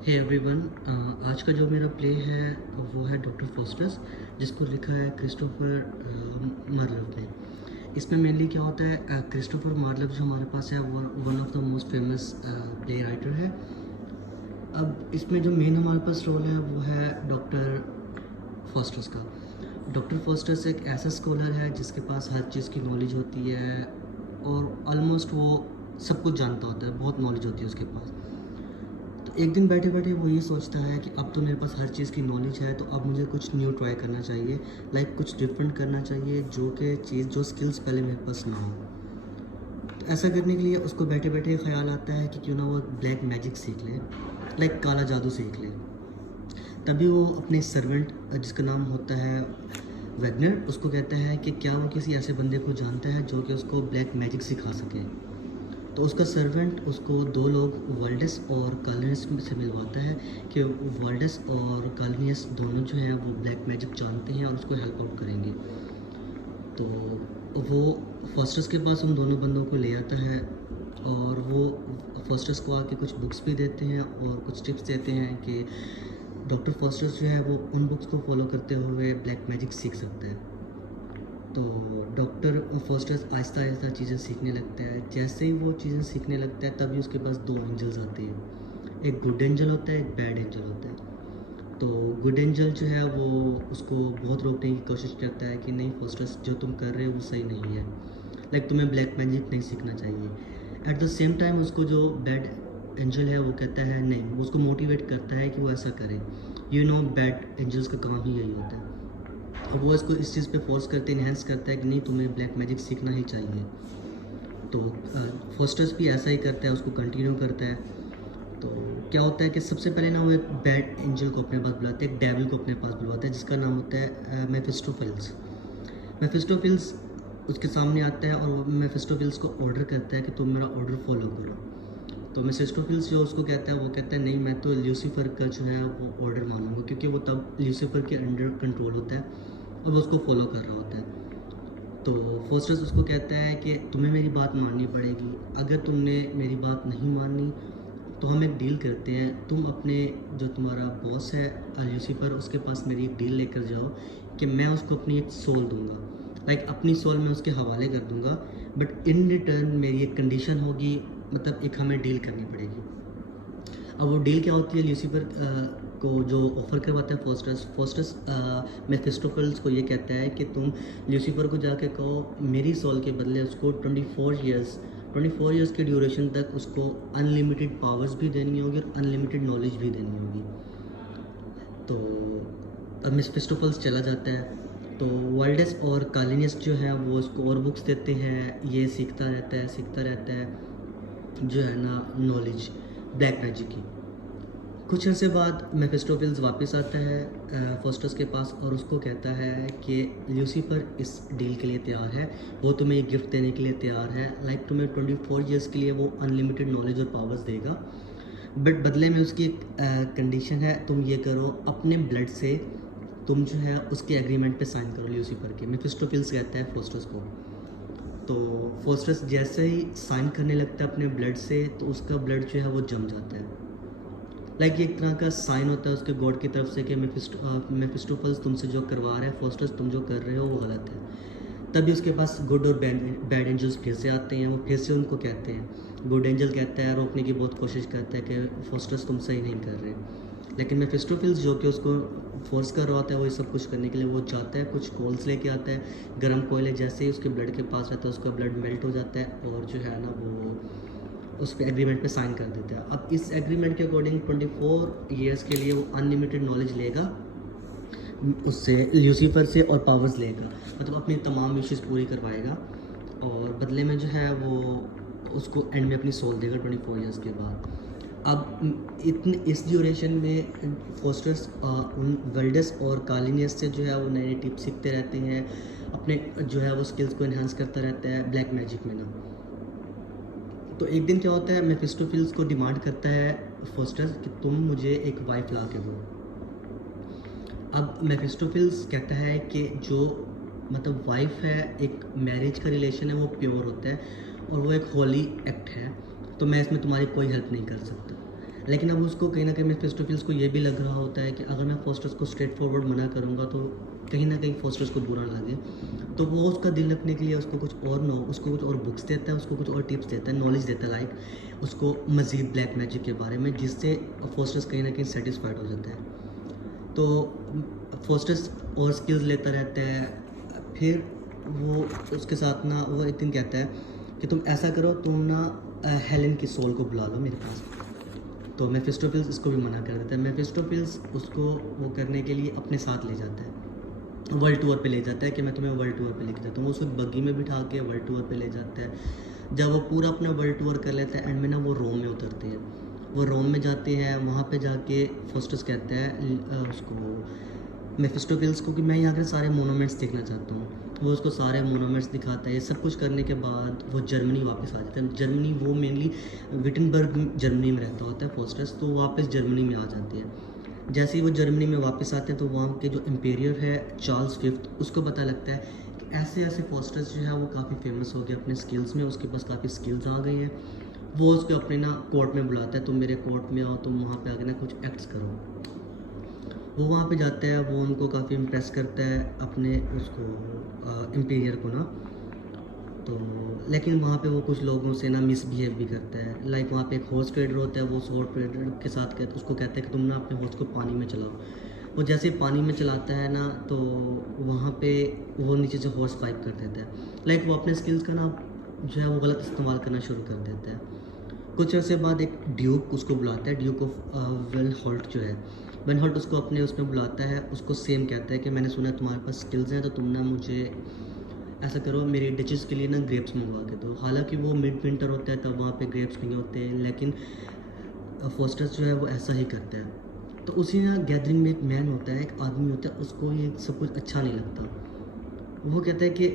Hey everyone, आज का जो मेरा प्ले है वो है डॉक्टर फॉस्टर्स, जिसको लिखा है क्रिस्टोफर मार्लोव ने। इसमें मेनली क्या होता है, क्रिस्टोफर मार्लोव जो हमारे पास है वो one of the most famous play writer है। अब इसमें जो मेन हमारे पास रोल है वो है डॉक्टर फॉस्टर्स का। डॉक्टर फॉस्टर्स एक ऐसा स्कॉलर है जिसके पास हर चीज़ की नॉलेज होती है और ऑलमोस्ट वो सब कुछ जानता होता है, बहुत नॉलेज होती है उसके पास। तो एक दिन बैठे बैठे वो ये सोचता है कि अब तो मेरे पास हर चीज़ की नॉलेज है, तो अब मुझे कुछ न्यू ट्राई करना चाहिए, लाइक कुछ डिफरेंट करना चाहिए, जो स्किल्स पहले मेरे पास ना हो। तो ऐसा करने के लिए उसको बैठे बैठे ख्याल आता है कि क्यों ना वो ब्लैक मैजिक सीख ले, लाइक काला जादू सीख ले। तभी वो अपने सर्वेंट जिसका नाम होता है वैगनर, उसको कहता है कि क्या वो किसी ऐसे बंदे को जानता है जो कि उसको ब्लैक मैजिक सिखा सके। तो उसका सर्वेंट उसको दो लोग वाल्डस और कालिनियस से मिलवाता है कि वाल्डस और कालिनियस दोनों जो हैं वो ब्लैक मैजिक जानते हैं और उसको हेल्प आउट करेंगे। तो वो फॉस्टर्स के पास उन दोनों बंदों को ले आता है और वो फॉस्टर्स को आके कुछ बुक्स भी देते हैं और कुछ टिप्स देते हैं कि डॉक्टर फॉस्टर्स जो है वो उन बुक्स को फॉलो करते हुए ब्लैक मैजिक सीख सकता है। तो डॉक्टर फॉस्टर्स आहिस्ता आहिस्ता चीज़ें सीखने लगता है। जैसे ही वो चीज़ें सीखने लगता है तभी उसके पास दो एंजल्स आते हैं, एक गुड एंजल होता है, एक बैड एंजल होता है। तो गुड एंजल जो है वो उसको बहुत रोकने की कोशिश करता है कि नहीं फॉस्टर्स, जो तुम कर रहे हो वो सही नहीं है, लाइक तुम्हें ब्लैक मैजिक नहीं सीखना चाहिए। एट द सेम टाइम उसको जो बैड एंजल है वो कहता है नहीं, वो उसको मोटिवेट करता है कि वो ऐसा करे। बैड एंजल्स का काम ही यही होता है। और वो इसको इस चीज़ पे फोर्स करते इन्हेंस करता है कि नहीं, तुम्हें ब्लैक मैजिक सीखना ही चाहिए। तो फॉस्टर्स भी ऐसा ही करता है, उसको कंटिन्यू करता है। तो क्या होता है कि सबसे पहले ना वो एक बैड एंजल को अपने पास बुलाते हैं, एक डेविल को अपने पास बुलवाता है जिसका नाम होता है मेफिस्टोफेल्स। मेफिस्टोफेल्स उसके सामने आता है और मेफिस्टोफेल्स को ऑर्डर करता है कि तुम मेरा ऑर्डर फॉलो करो। तो मेफिस्टोफेल्स जो उसको कहता है वो कहता है नहीं, मैं तो ल्यूसीफर का जो है वो ऑर्डर मानूंगा, क्योंकि वो तब ल्यूसीफर के अंडर कंट्रोल होता है और वो उसको फॉलो कर रहा होता है। तो फोस्टर्स उसको कहता है कि तुम्हें मेरी बात माननी पड़ेगी, अगर तुमने मेरी बात नहीं मानी तो हम एक डील करते हैं, तुम अपने जो तुम्हारा बॉस है ल्यूसीफर, उसके पास मेरी एक डील लेकर जाओ कि मैं उसको अपनी एक सोल दूंगा, लाइक अपनी सोल मैं उसके हवाले कर दूंगा, बट इन रिटर्न मेरी एक कंडीशन होगी, मतलब एक हमें डील करनी पड़ेगी। अब वो डील क्या होती है, ल्यूसीफर को जो ऑफ़र करवाता है फोस्टर्स मेफिस्टोफेल्स को ये कहता है कि तुम ल्यूसीफर को जाके कहो मेरी सोल के बदले उसको 24 ईयर्स के ड्यूरेशन तक उसको अनलिमिटेड पावर्स भी देनी होगी और अनलिमिटेड नॉलेज भी देनी होगी। तो अब मेफिस्टोफेल्स चला जाता है। तो वाल्डस और कालिनियस जो है वो उसको और बुक्स देते हैं, ये सीखता रहता है जो है ना नॉलेज ब्लैक मैजिक की। कुछ अर्से बाद मेफिस्टोफेल्स वापस आता है फोस्टर्स के पास और उसको कहता है कि ल्यूसीफर इस डील के लिए तैयार है, वो तुम्हें एक गिफ्ट देने के लिए तैयार है, लाइक तुम्हें 24 ईयर्स के लिए वो अनलिमिटेड नॉलेज और पावर्स देगा, बट बदले में उसकी एक कंडीशन है, तुम ये करो अपने ब्लड से, तुम जो है उसके एग्रीमेंट पे साइन करो ल्यूसीफर के। मेफिस्टोफेल्स कहता है फोस्टर्स को। तो फोस्टर्स जैसे ही साइन करने लगता है अपने ब्लड से, तो उसका ब्लड जो है वो जम जाता है, लाइक ये एक तरह का साइन होता है उसके गॉड की तरफ से कि मेफिस्टोफल्स तुमसे जो करवा रहा है, फोस्टर्स तुम जो कर रहे हो वो गलत है। तभी उसके पास गुड और बैड एंजल्स फिर से आते हैं, वो फिर से उनको कहते हैं, गुड एंजल कहता है, रोकने की बहुत कोशिश करता है कि फोस्टर्स तुम सही नहीं कर रहे, लेकिन मेफिस्टोफेल्स जो कि उसको फोर्स कर रहा होता है वो सब कुछ करने के लिए, वो जाता है कुछ कोल्स लेके आता है, गर्म कोयले, जैसे ही उसके ब्लड के पास रहता है उसका ब्लड मेल्ट हो जाता है और जो है ना वो उस पर एग्रीमेंट पे साइन कर देता है। अब इस एग्रीमेंट के अकॉर्डिंग 24 ईयर्स के लिए वो अनलिमिटेड नॉलेज लेगा उससे, ल्यूसीफर से, और पावर्स लेगा, मतलब अपनी तमाम विशेष पूरी करवाएगा और बदले में जो है वो उसको एंड में अपनी सोल देगा 24 ईयर्स के बाद। अब इतने इस ड्यूरेशन में फोस्टर्स उन वेल्डस और कालिनियस से जो है वो नए टिप्स सीखते रहते हैं, अपने जो है वो स्किल्स को इन्हांस करता रहता है ब्लैक मैजिक में ना। तो एक दिन क्या होता है, मेफिस्टोफेल्स को डिमांड करता है फोस्टर्स कि तुम मुझे एक वाइफ ला के दो। अब मेफिस्टोफेल्स कहता है कि जो मतलब वाइफ है, एक मैरिज का रिलेशन है वो प्योर होता है और वो एक होली एक्ट है, तो मैं इसमें तुम्हारी कोई हेल्प नहीं कर सकता। लेकिन अब उसको कहीं न कहीं मेफिस्टोफेल्स को ये भी लग रहा होता है कि अगर मैं फ़ॉस्टर्स को स्ट्रेट फॉरवर्ड मना करूँगा तो कहीं न कहीं फ़ॉस्टर्स को बुरा लगे। तो वो उसका दिल रखने के लिए उसको कुछ और उसको कुछ और बुक्स देता है, उसको कुछ और टिप्स देता है, नॉलेज देता है, लाइक उसको मज़ीद ब्लैक मैजिक के बारे में, जिससे फ़ॉस्टर्स कहीं न कहीं सैटिस्फाइड हो जाता है। तो फ़ॉस्टर्स और स्किल्स लेता रहता है। फिर वो उसके साथ ना वो एक दिन कहता है कि तुम ऐसा करो, तुम ना हेलेन की सोल को बुला लो मेरे पास। तो मेफिस्टोफेल्स इसको भी मना कर देता है। मेफिस्टोफेल्स उसको वो करने के लिए अपने साथ ले जाता है, वर्ल्ड टूर पे ले जाता है कि मैं तुम्हें वर्ल्ड टूर पे लेके जाता हूँ। वो उसको बग्गी में बिठा के वर्ल्ड टूर पे ले जाता है। जब वो पूरा अपना वर्ल्ड टूर कर लेता है, एंड में ना वो रोम में उतरते हैं। वो रोम में जाते हैं, वहाँ पे जाके फ़ॉस्टर्स कहता है उसको मेफिस्टोफेल्स को कि मैं यहाँ के सारे मोनूमेंट्स देखना चाहता हूँ। वो उसको सारे मोनूमेंट्स दिखाता है। ये सब कुछ करने के बाद वो जर्मनी वापस आ जाता है। जर्मनी वो मेनली विटनबर्ग जर्मनी में रहता होता है फ़ॉस्टर्स, तो वापस जर्मनी में आ जाती है। जैसे ही वो जर्मनी में वापस आते हैं तो वहाँ के जो एम्पेरियर है चार्ल्स फिफ्थ, उसको पता लगता है कि ऐसे ऐसे फ़ॉस्टर्स जो है वो काफ़ी फेमस हो गए अपने स्किल्स में, उसके पास काफ़ी स्किल्स आ गई है। वो उसको अपने ना कोर्ट में बुलाता है, तुम मेरे कोर्ट में आओ, तुम वहाँ पे आके ना कुछ एक्ट्स करो। वो वहाँ पे जाता है, वो उनको काफ़ी इम्प्रेस करता है अपने उसको एम्पेरियर को ना। तो लेकिन वहाँ पे वो कुछ लोगों से ना मिसबिहेव भी करता है। लाइक वहाँ पे एक हॉर्स ट्रेडर होता है, वो उस हॉर्स ट्रेडर के साथ उसको कहता है कि तुम ना अपने हॉर्स को पानी में चलाओ। वो जैसे ही पानी में चलाता है ना, तो वहाँ पे वो नीचे से हॉर्स फाइट कर देता है। लाइक वो अपने स्किल्स का ना जो है वो गलत इस्तेमाल करना शुरू कर देता है। कुछ अर्से बाद एक ड्यूक उसको बुलाता है, ड्यूक ऑफ वेनहॉल्ट जो है। वेनहॉल्ट उसको अपने उसमें बुलाता है, उसको सेम कहता है कि मैंने सुना है तुम्हारे पास स्किल्स हैं, तो तुम ना मुझे ऐसा करो, मेरी डचेस के लिए ना ग्रेप्स मंगवा के दो। हालांकि वो मिड विंटर होता है, तब वहाँ पे ग्रेप्स नहीं होते हैं, लेकिन फ़ॉस्टर्स जो है वो ऐसा ही करता है। तो उसी ना गैदरिंग में एक मैन होता है, एक आदमी होता है, उसको ये सब कुछ अच्छा नहीं लगता। वो कहता है कि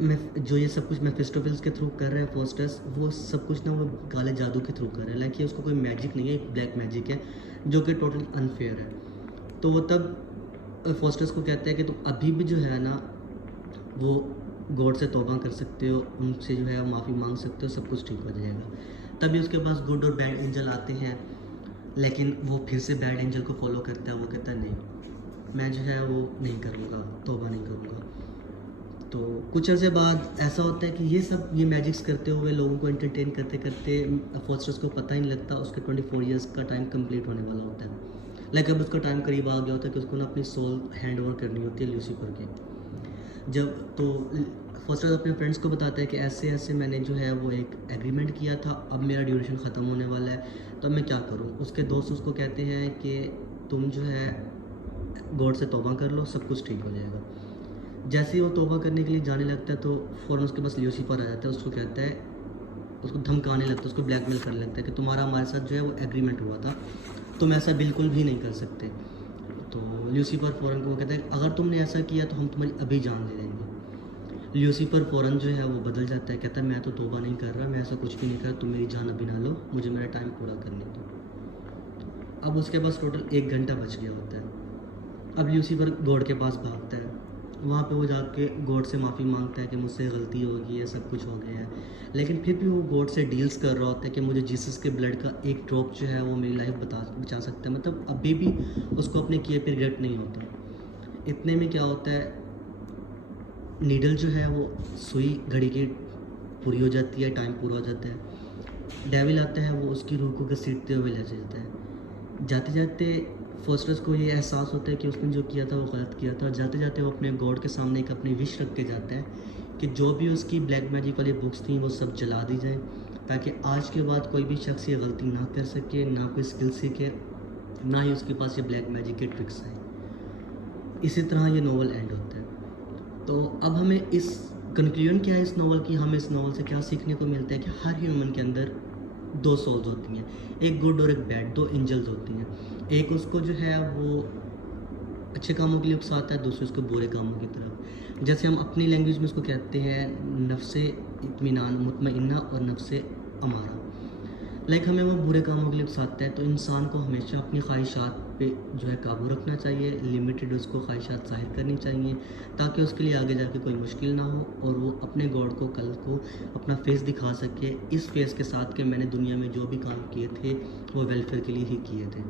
मैं जो ये सब कुछ मेफिस्टोफेल्स के थ्रू कर रहे हैं फ़ॉस्टर्स, वो सब कुछ ना वो काले जादू के थ्रू कर रहे हैं। लाइक ये उसको कोई मैजिक नहीं है, एक ब्लैक मैजिक है जो कि टोटली अनफेयर है। तो वो तब फ़ॉस्टर्स को कहता है कि तुम अभी भी जो है ना वो गॉड से तौबा कर सकते हो, उनसे जो है माफ़ी मांग सकते हो, सब कुछ ठीक हो जाएगा। तभी उसके पास गुड और बैड एंजल आते हैं, लेकिन वो फिर से बैड एंजल को फॉलो करता है। वो कहता है नहीं, मैं जो है वो नहीं करूँगा, तौबा नहीं करूँगा। तो कुछ अर्से बाद ऐसा होता है कि ये मैजिक्स करते हुए लोगों को एंटरटेन करते करते फ़ॉस्टर्स को पता ही नहीं लगता उसके 24 ईयर्स का टाइम कंप्लीट होने वाला होता है। लाइक अब उसका टाइम करीब आ गया होता है कि उसको ना अपनी सोल हैंड ओवर करनी होती है ल्यूसीफर के। जब तो फ़ॉस्टर अपने फ्रेंड्स को बताता है कि ऐसे ऐसे मैंने जो है वो एक एग्रीमेंट किया था, अब मेरा ड्यूरेशन ख़त्म होने वाला है, तो अब मैं क्या करूँ। उसके दोस्त उसको कहते हैं कि तुम जो है गॉड से तौबा कर लो, सब कुछ ठीक हो जाएगा। जैसे ही वो तौबा करने के लिए जाने लगता है तो फ़ौरन उसके पास ल्यूसीफर आ जाता है। उसको कहता है, उसको धमकाने लगता है, उसको ब्लैकमेल करने लगता है कि तुम्हारा हमारे साथ जो है वो एग्रीमेंट हुआ था, तुम ऐसा बिल्कुल भी नहीं कर सकते। तो ल्यूसीफर फ़ौरन को कहता है अगर तुमने ऐसा किया तो हम तुम्हारी अभी जान ले लेंगे। ल्यूसीफर फ़ौरन जो है वो बदल जाता है, कहता है मैं तो तौबा नहीं कर रहा, मैं ऐसा कुछ भी नहीं कर रहा, तुम मेरी जान अभी ना लो, मुझे मेरा टाइम पूरा करने दो। अब उसके पास टोटल 1 घंटा बच गया होता है। अब ल्यूसीफर गॉड के पास भागता है। वहाँ पे वो जाके गॉड से माफ़ी मांगता है कि मुझसे गलती हो गई है, सब कुछ हो गया है। लेकिन फिर भी वो गॉड से डील्स कर रहा होता है कि मुझे जीसस के ब्लड का एक ड्रॉप जो है वो मेरी लाइफ बचा सकता है। मतलब अभी भी उसको अपने किए पे रिग्रेट नहीं होता। इतने में क्या होता है, नीडल जो है वो सुई घड़ी की पूरी हो जाती है, टाइम पूरा हो जाता है। डेविल आता है, वो उसकी रूह को घसीटते हुए ले जाता है। जाते जाते फ़ॉस्टर्स को ये एहसास होता है कि उसने जो किया था वो गलत किया था, और जाते जाते वो अपने गॉड के सामने एक अपनी विश रख के जाता है कि जो भी उसकी ब्लैक मैजिक वाली बुक्स थी वो सब जला दी जाए, ताकि आज के बाद कोई भी शख्स ये गलती ना कर सके, ना कोई स्किल सीखे, ना ही उसके पास ये ब्लैक मैजिक के ट्रिक्स आए। इसी तरह ये नावल एंड होता है। तो अब हमें इस कंक्लूजन क्या है इस नावल की, हमें इस नावल से क्या सीखने को मिलता है कि हर ह्यूमन के अंदर 2 सोल्स होती हैं, एक गुड और एक बैड, 2 एंजल्स होती हैं। एक उसको जो है वो अच्छे कामों के लिए उकसाता है, दूसरे उसको बुरे कामों की तरफ। जैसे हम अपनी लैंग्वेज में उसको कहते हैं नफ्से इत्मीनान मुतमइन्ना और नफ्से अमारा। लाइक हमें वो बुरे कामों के लिए उकसाता है, तो इंसान को हमेशा अपनी ख्वाहिशात पे जो है काबू रखना चाहिए, लिमिटेड उसको ख्वाहिशात ज़ाहिर करनी चाहिए, ताकि उसके लिए आगे जाके कोई मुश्किल ना हो और वो अपने गॉड को कल को अपना फेस दिखा सके, इस फेस के साथ कि मैंने दुनिया में जो भी काम किए थे वो वेलफेयर के लिए ही किए थे।